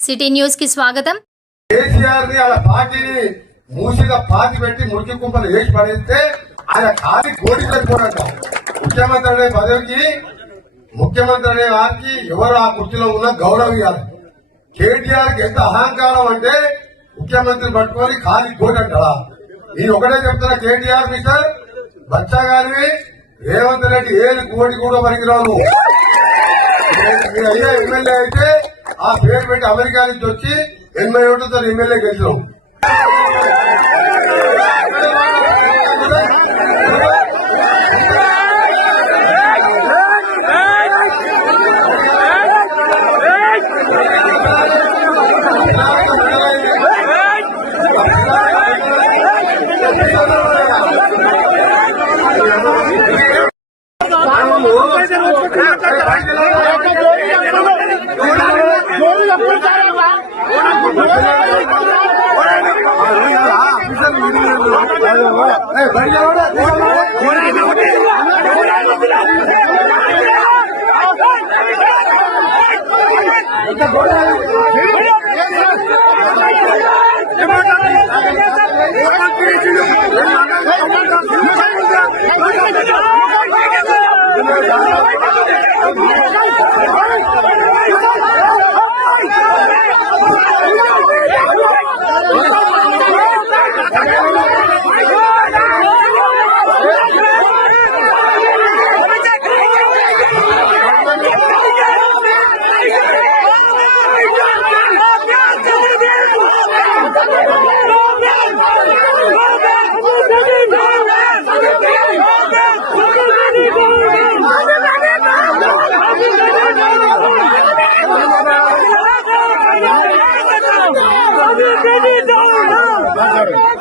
City న్యూస్కి స్వాగతం. కేసీఆర్ని వాళ్ళ పార్టీని మూసిగా పాతి పెట్టి మురికి కుంపలు వేసి పడేస్తే ఆయన కాలి కోటి పెట్టుకోడంట ముఖ్యమంత్రి అనే పదవికి ముఖ్యమంత్రి అనే వారికి ఎవరు ఆ కుర్చీలో ఉన్న గౌరవం ఇవ్వాలి? కేటీఆర్కి ఎంత అహంకారం అంటే ముఖ్యమంత్రి పట్టుకొని ఖాళీ కోటి అంటారా? నేను ఒకటే చెప్తున్నా కేటీఆర్ మిస్టర్ బచ్చా గారిని రేవంత్ రెడ్డి ఏది కోటి కూడా పనికిరావు మీరు అయ్యా ఎమ్మెల్యే అయితే ఆ పేరు పెట్టి అమెరికా నుంచి వచ్చి ఎనభై ఓట్లతో ఎమ్మెల్యే గెలిచినాం. ఏ, బయటికి రావడా? ఎంత Beni doğuran!